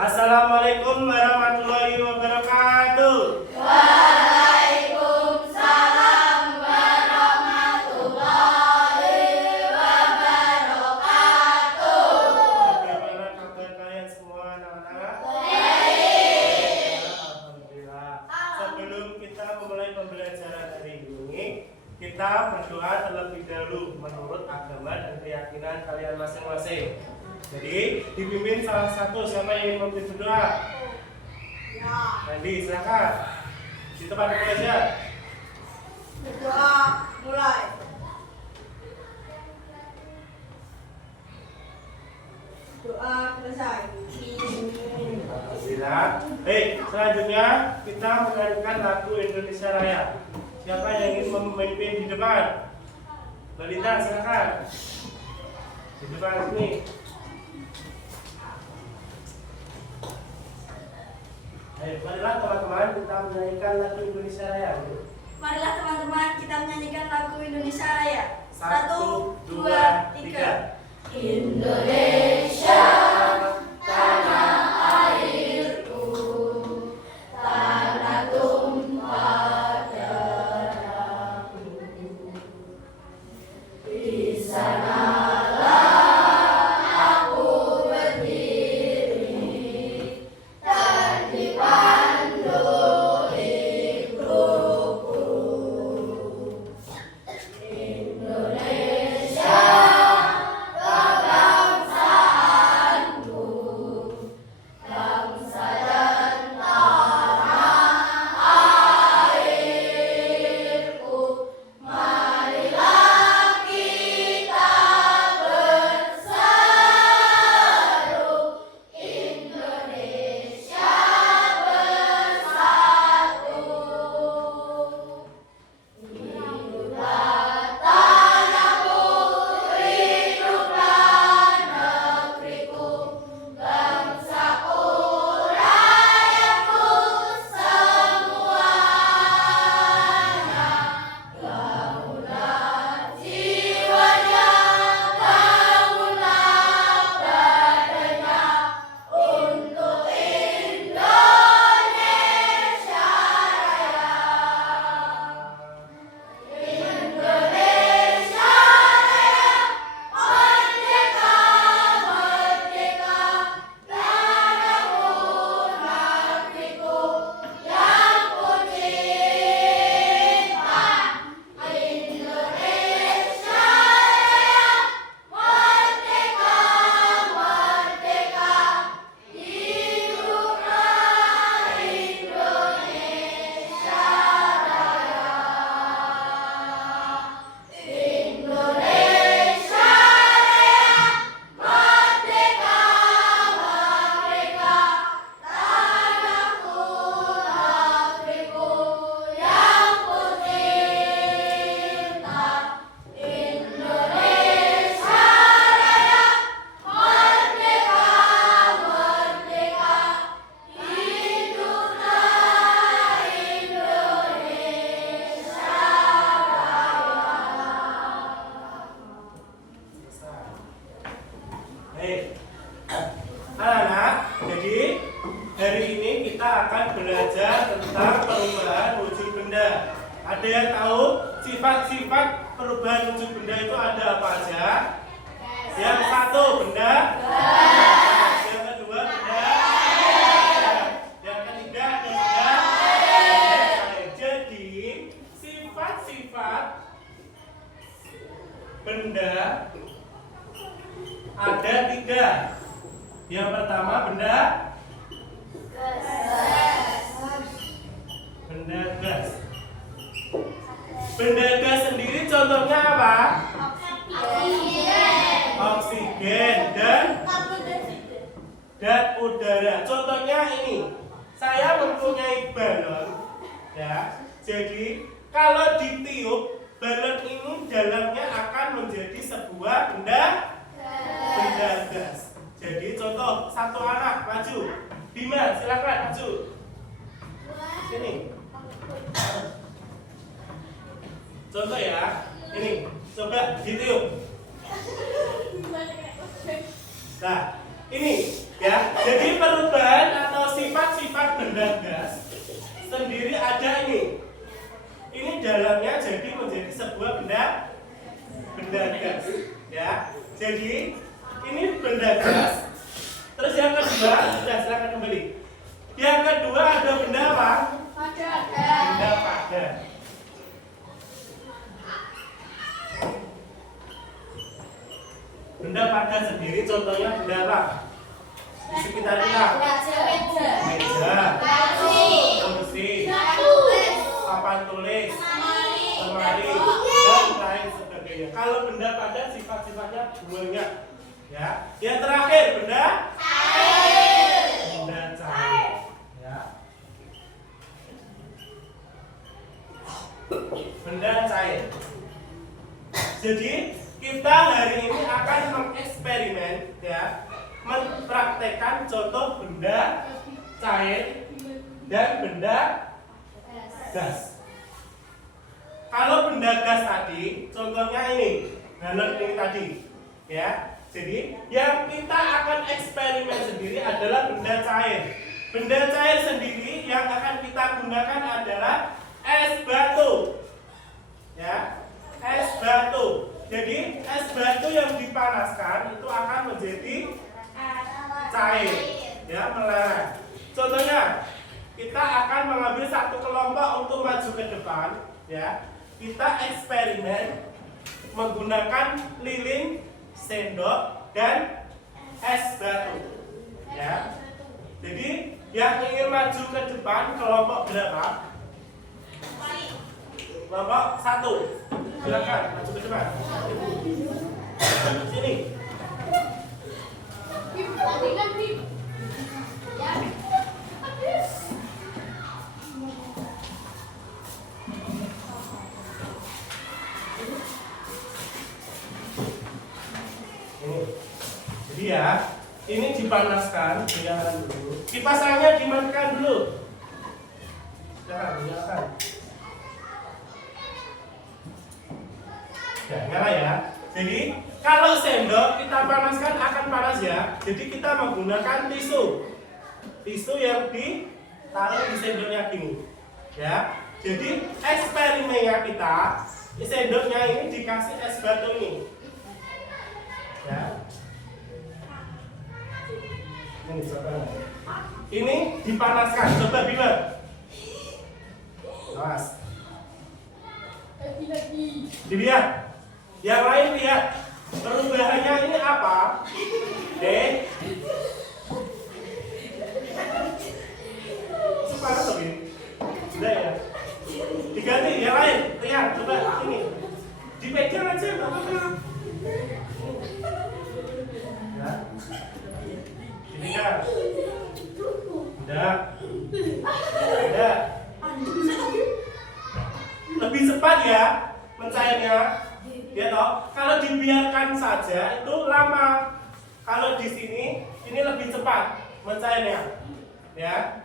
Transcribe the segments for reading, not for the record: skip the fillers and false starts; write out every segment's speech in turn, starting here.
Assalamualaikum warahmatullahi wabarakatuh. Waalaikumsalam warahmatullahi wabarakatuh. Bagaimana kabar kalian semua anak-anak? Baik. Alhamdulillah. Sebelum kita memulai pembelajaran hari ini, kita berdoa terlebih dahulu menurut agama dan keyakinan kalian masing-masing. Jadi dipimpin salah satu, siapa yang ingin memimpin berdoa? Nanti silakan. Di tempat belajar. Berdoa mulai. Doa selesai. Alhamdulillah. Selanjutnya kita menyanyikan lagu Indonesia Raya. Siapa yang ingin memimpin di depan? Balita, silakan. Di depan sini. Marilah teman-teman kita menyanyikan lagu Indonesia Raya. Marilah teman-teman kita menyanyikan lagu Indonesia Raya. 1, 2, 3. Indonesia, tanah airku, tanah tumpah darahku. Di sanalah aku berdiri dan dipandu hidupku. Indonesia, kebangsaanku, bangsa dan tanah airku. Marilah kita berseru, Indonesia bersatu. Hiduplah tanahku, hiduplah negeriku, bangsaku, rakyatku semuanya. Bangunlah jiwanya, bangunlah badannya untuk Indonesia Raya. Indonesia Raya, merdeka, merdeka, tanahku, negeriku yang ku cinta. Indonesia Raya, merdeka, merdeka, hiduplah Indonesia Raya. Indonesia Raya, merdeka, merdeka, tanahku, negeriku yang ku cinta. Indonesia Raya, merdeka, merdeka, hiduplah Indonesia Anak-anak, jadi hari ini kita akan belajar tentang perubahan wujud benda. Ada yang tahu sifat-sifat perubahan wujud benda itu ada apa aja? Yang satu, benda. Yang kedua, benda. Yang ketiga, benda. Jadi sifat-sifat benda ada 3. Yang pertama, benda gas. Benda gas sendiri contohnya apa? Oksigen dan udara. Contohnya ini. Saya mempunyai balon, ya. Jadi kalau ditiup, balon ini dalamnya akan menjadi sebuah benda gas. Jadi contoh, satu anak maju. Bima, silakan maju. Sini. Contoh ya, ini coba ditiup. Nah, ini ya. Jadi perubahan benda gas sendiri ada ini. Ini dalamnya jadi menjadi sebuah benda gas, ya. Jadi ini benda gas. Terus yang kedua, sudah silakan kembali. Yang kedua ada benda apa? Benda padat. Benda padat sendiri contohnya benda apa? Di sekitar kita. Meja, kursi, papan tulis, lemari, dan lain sebagainya. Kalau benda padat sifat-sifatnya banyak, ya. Yang terakhir benda cair, ya. Benda cair. Jadi kita hari ini akan mengeksperimen, ya, mempraktekkan contoh benda cair dan benda gas. Kalau benda gas tadi, contohnya ini, galon ini tadi, ya. Jadi yang kita akan eksperimen sendiri adalah benda cair. Benda cair sendiri yang akan kita gunakan adalah es batu, ya, es batu. Jadi es batu yang dipanaskan itu akan menjadi cair, ya, meleleh. Contohnya, kita akan mengambil satu kelompok untuk maju ke depan, ya. Kita eksperimen menggunakan lilin, sendok, dan es batu, ya. Jadi yang ingin maju ke depan kelompok berapa? Kelompok 1. Silakan maju ke depan. Sini. Jadi ya, ini dipanaskan, dinyalakan dulu. Kipas anginnya dimatikan dulu. Jangan dinyalakan. Ya, nyala ya. Jadi kalau sendok kita panaskan akan panas ya. Jadi kita menggunakan tisu. Tisu yang ditaruh di sendoknya gini. Ya. Jadi eksperimennya kita, sendoknya ini dikasih es batu ini. Ya. Ini coba. Ini dipanaskan. Coba Bima. Awas. Dilihat. Yang lain lihat. Perubahannya ini apa? Panas loh ini. Sudah ya. Diganti yang lain. Lihat. Coba ini. Dipegang aja. Enggak apa-apa. Ya. Udah. Udah. Lebih cepat ya mencairnya. Ya toh. Kalau dibiarkan saja itu lama. Kalau di sini ini lebih cepat mencairnya. Ya.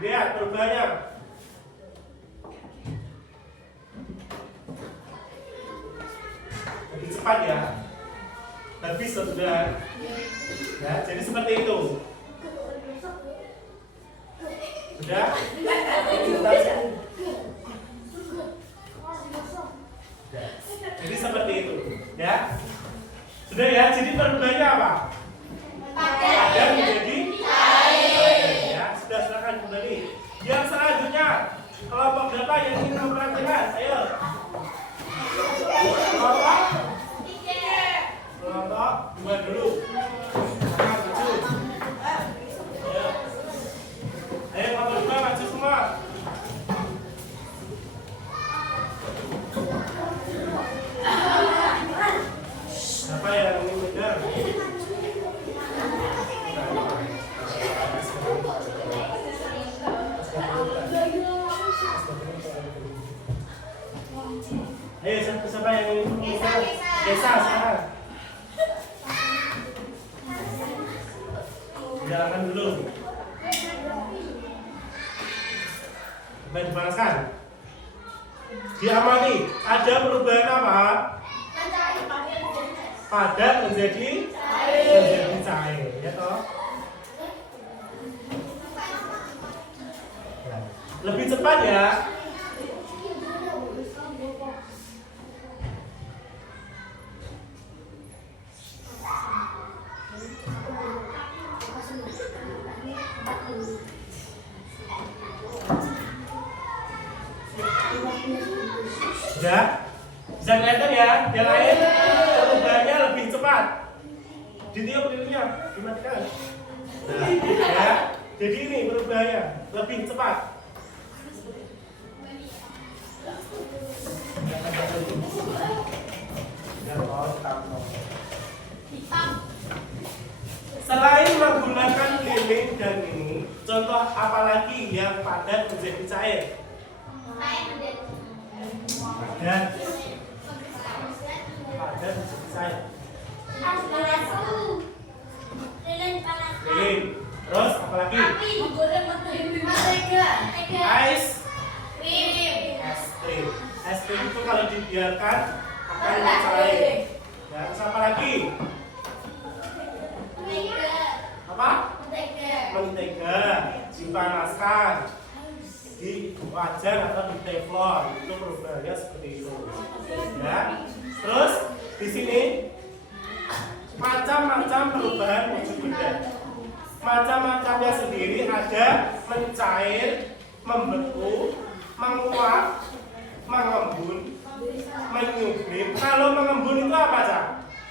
Lihat perubahannya. Lebih cepat ya. Habis sudah. Ya, jadi seperti itu. Sudah? Jadi seperti itu, ya. Sudah ya. Jadi perubahannya apa? Padat menjadi cair. Ya, sudah silakan kembali. Yang selanjutnya, kelompok berapa yang ingin mempraktikkan? Ayo. Kelompok 2 dulu. Ayo kelompok 2 maju semua. Siapa yang ingin megang? Ayo siapa yang ingin megang? Desa sekarang. Jalankan dulu. Coba dipanaskan. Diamati, ada perubahan apa? Padat menjadi cair, ya toh? Lebih cepat ya. Sudah? Bisa kelihatan ya? Yang lain perubahannya lebih cepat. Ditiup lilinnya, dimatikan. Nah, ya. Jadi ini perubahannya lebih cepat. Selain menggunakan lilin dan ini, contoh apalagi yang padat menjadi cair? Padat menjadi cair. Lilin. Terus apalagi? Ice. Es krim. Es krim itu kalau dibiarkan akan mencair. Ya, terus apa lagi? Apa? Mentega dipanaskan di wajan atau di teflon, itu perubahannya seperti itu. Ya. Terus di sini macam-macam perubahan wujud benda. Macam-macamnya sendiri ada mencair, membeku, menguap, mengembun, menyublim. Kalau mengembun itu apa, Cak?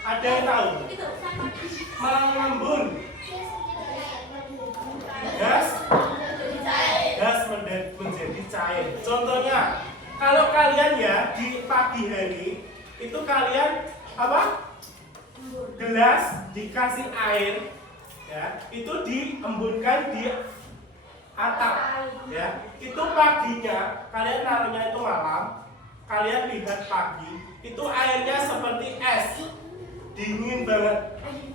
Ada yang tahu? Mengembun. Gas menjadi cair. Contohnya, kalau kalian ya di pagi hari itu kalian apa? Gelas dikasih air, ya, itu diembunkan di atap, ya. Itu paginya kalian taruhnya itu malam, kalian lihat pagi, itu airnya seperti es, dingin banget,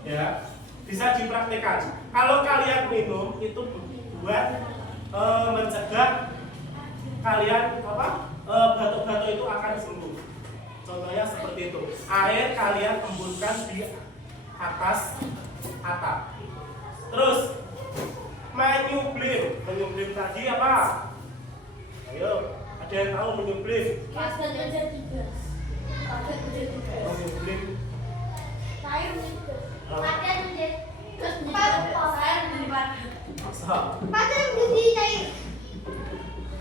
ya. Bisa dipraktikkan. Kalau kalian minum itu buat mencegah kalian apa? Batuk-batuk itu akan sembuh. Contohnya seperti itu. Air kalian embunkan di atas atap. Terus menyublim. Menyublim tadi apa? Ayo, ada yang tahu menyublim? Menyublim.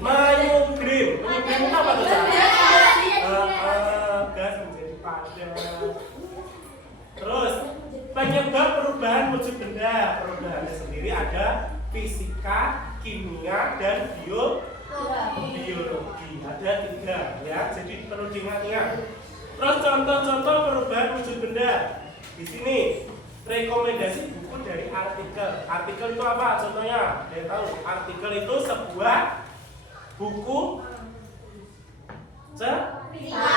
Menyublim. Menyublim itu apa tuh? Gas menjadi padat. Terus penyebab perubahan wujud benda. Perubahannya sendiri ada fisika, kimia, dan biologi. Ada 3 ya. Jadi perlu diingat-ingat. Terus contoh-contoh perubahan wujud benda. Di sini rekomendasi buku dari artikel. Artikel itu apa? Contohnya, saya tahu. Artikel itu sebuah buku cerita.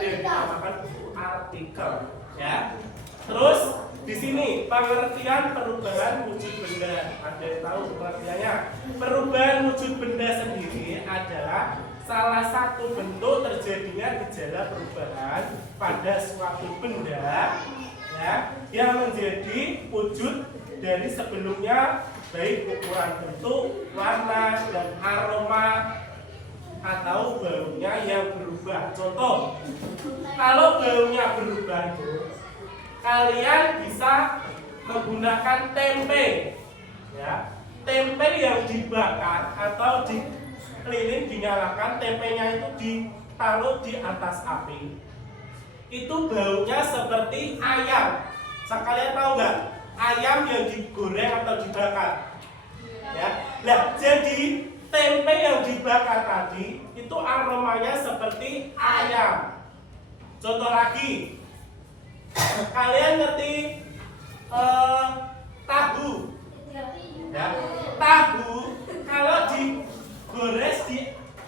Dinamakan buku artikel, ya. Terus di sini pengertian perubahan wujud benda. Ada yang tahu pengertiannya? Perubahan wujud benda sendiri adalah salah satu bentuk terjadinya gejala perubahan pada suatu benda, ya, yang menjadi wujud dari sebelumnya, baik ukuran bentuk, warna, dan aroma atau baunya yang berubah. Contoh, kalau baunya berubah itu, kalian bisa menggunakan tempe, ya, tempe yang dibakar atau di lilin dinyalakan, tempenya itu ditaruh di atas api. Itu baunya seperti ayam. Kalian tahu nggak? Ayam yang digoreng atau dibakar. Ya, nah, jadi tempe yang dibakar tadi itu aromanya seperti ayam. Contoh lagi, kalian ngerti tahu? Ya, tahu kalau digores di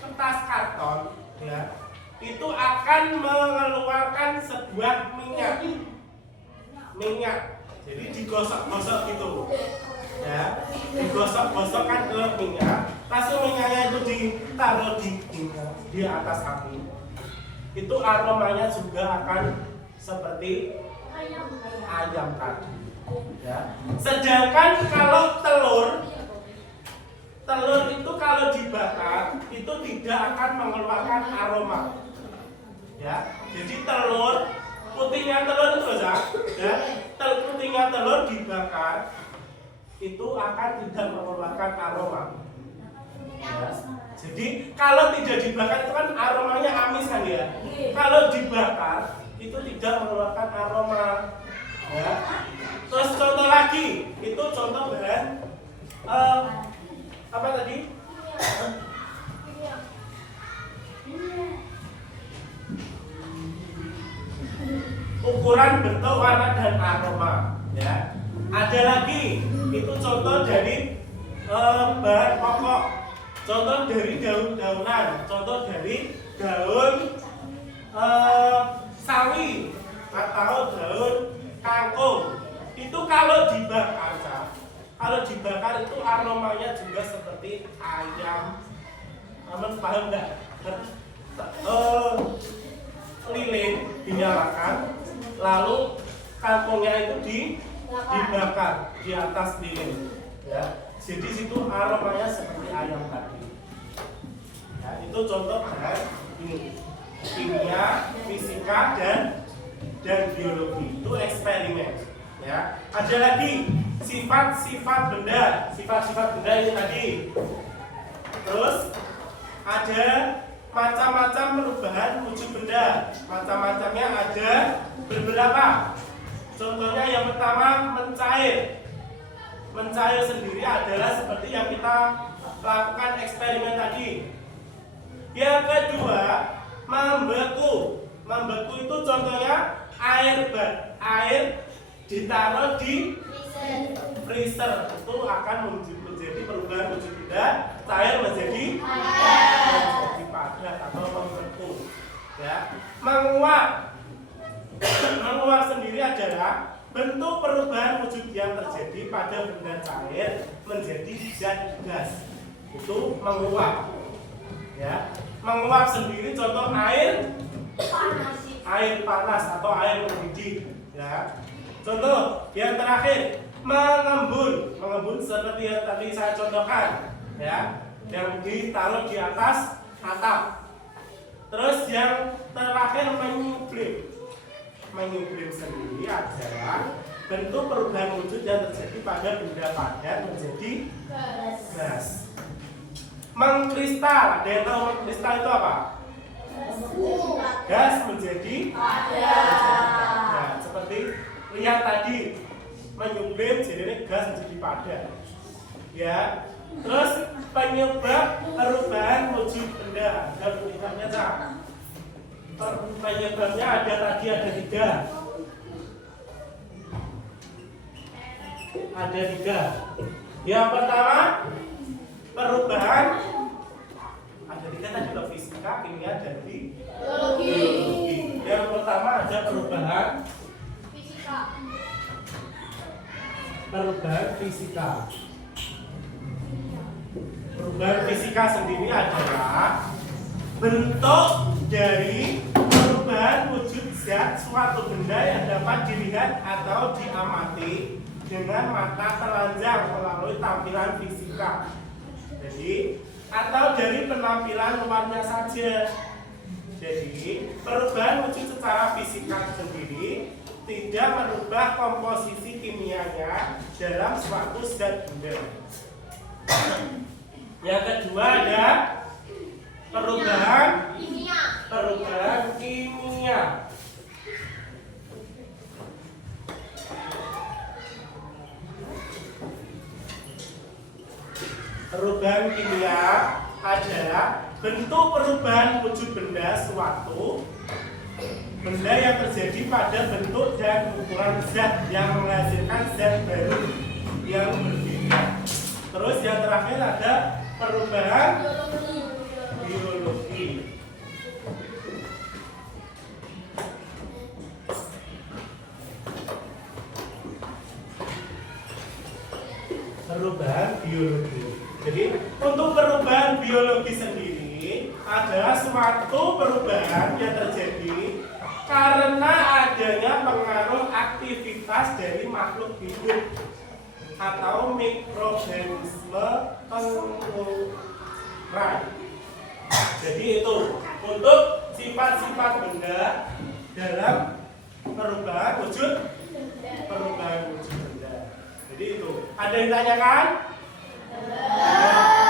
kertas karton, ya, itu akan mengeluarkan sebuah minyak. Jadi digosok-gosok gitu, ya, digosok-gosokkan ke minyak. Langsung minyaknya itu ditaruh di atas api. Itu aromanya juga akan seperti ayam tadi, ya. Sedangkan kalau telur itu kalau dibakar itu tidak akan mengeluarkan aroma. Ya, jadi telur putihnya telur itu ya, putihnya telur dibakar itu akan tidak mengeluarkan aroma. Ya. Jadi kalau tidak dibakar itu kan aromanya amis kan ya. Kalau dibakar itu tidak mengeluarkan aroma. Ya. Terus contoh lagi, itu contoh bahan apa tadi? Ukuran, bentuk, warna dan aroma. Ya. Ada lagi, itu contoh dari bahan pokok. Contoh dari daun-daunan, contoh dari daun sawi atau daun kangkung. Itu kalau dibakar itu aromanya juga seperti ayam. Aman paham nggak? Lilin dinyalakan, lalu kangkungnya itu dibakar di atas lilin. Ya. Jadi situ aromanya seperti ayam tadi. Ya, itu contoh bahan ini. Kimia, fisika dan biologi. Itu eksperimen. Ya. Ada lagi sifat-sifat benda. Sifat-sifat benda ini tadi. Terus ada macam-macam perubahan wujud benda. Macam-macamnya ada beberapa. Contohnya yang pertama mencair. Mencair sendiri adalah seperti yang kita lakukan eksperimen tadi. Yang kedua, membeku. Membeku itu contohnya air ditaruh di freezer. Itu akan menjadi perubahan wujud benda. Cair menjadi padat atau membeku. Ya. Menguap. Menguap sendiri adalah bentuk perubahan wujud yang terjadi pada benda cair menjadi zat gas. Itu menguap. Ya. Menguap sendiri contoh air panas atau air mendidih. Ya. Contoh yang terakhir mengembun. Mengembun seperti yang tadi saya contohkan. Ya. Yang ditaruh di atas atap. Terus yang terakhir menyublim. Menyublim sendiri adalah bentuk perubahan wujud yang terjadi pada benda padat menjadi gas. Mengkristal, ada yang tahu mengkristal itu apa? Gas menjadi padat. Nah, seperti lihat tadi, menyublim jadi gas menjadi padat. Ya. Terus penyebab perubahan wujud benda dan penyebabnya penyebabnya ada 3. Ada 3. Yang pertama perubahan ada 3 tadi loh, fisika, kimia, dan biologi. Yang pertama ada perubahan fisika. Perubahan fisika sendiri adalah bentuk dari perubahan wujud zat suatu benda yang dapat dilihat atau diamati dengan mata telanjang melalui tampilan fisika. Jadi, atau dari penampilan luarnya saja. Jadi, perubahan wujud secara fisika sendiri tidak merubah komposisi kimianya dalam suatu zat benda. Yang kedua ada perubahan kimia. Perubahan kimia adalah bentuk perubahan wujud benda suatu benda yang terjadi pada bentuk dan ukuran zat yang menghasilkan zat baru yang berbeda. Terus yang terakhir ada perubahan biologi. Perubahan biologi. Jadi untuk perubahan biologi sendiri adalah suatu perubahan yang terjadi karena adanya pengaruh aktivitas dari makhluk hidup atau mikroorganisme right. Jadi itu untuk sifat-sifat benda dalam perubahan wujud benda. Jadi itu. Ada yang tanyakan?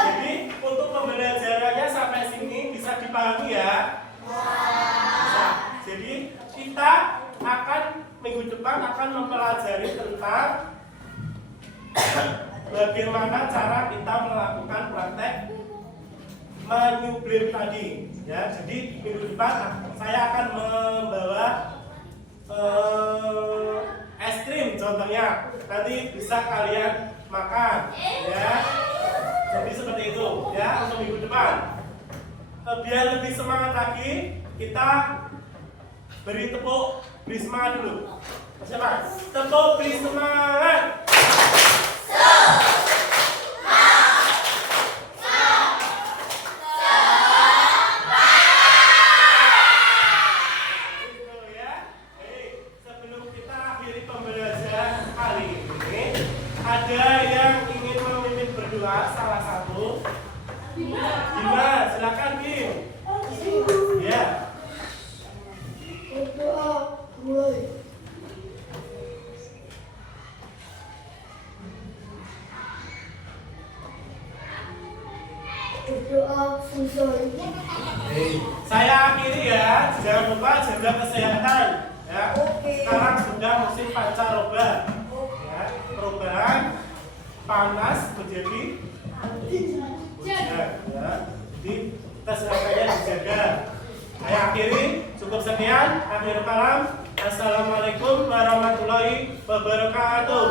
Jadi untuk pembelajarannya sampai sini bisa dipahami ya? Bisa. Jadi kita akan minggu depan akan mempelajari tentang bagaimana cara kita melakukan praktek menyublim tadi. Ya, jadi minggu depan saya akan membawa es krim contohnya. Nanti bisa kalian makan, ya. Jadi seperti itu, ya untuk minggu depan. Biar lebih semangat lagi, kita beri tepuk, beri semangat dulu. Siapa? Tepuk, beri semangat. Sebelum kita akhiri pembelajaran kali ini, ada yang ingin memimpin berdoa salah satu? Gimana? Silakan Kim. Ya. Berdoa mulai. Berdoa selesai. Saya akhiri ya, jangan lupa jaga kesehatan. Ya. Sekarang sudah musim pancaroba. Ya, perubahan panas menjadi hujan. Ya. Jadi kesehatannya dijaga. Saya akhiri, cukup sekian. Akhir kalam. Assalamualaikum warahmatullahi wabarakatuh.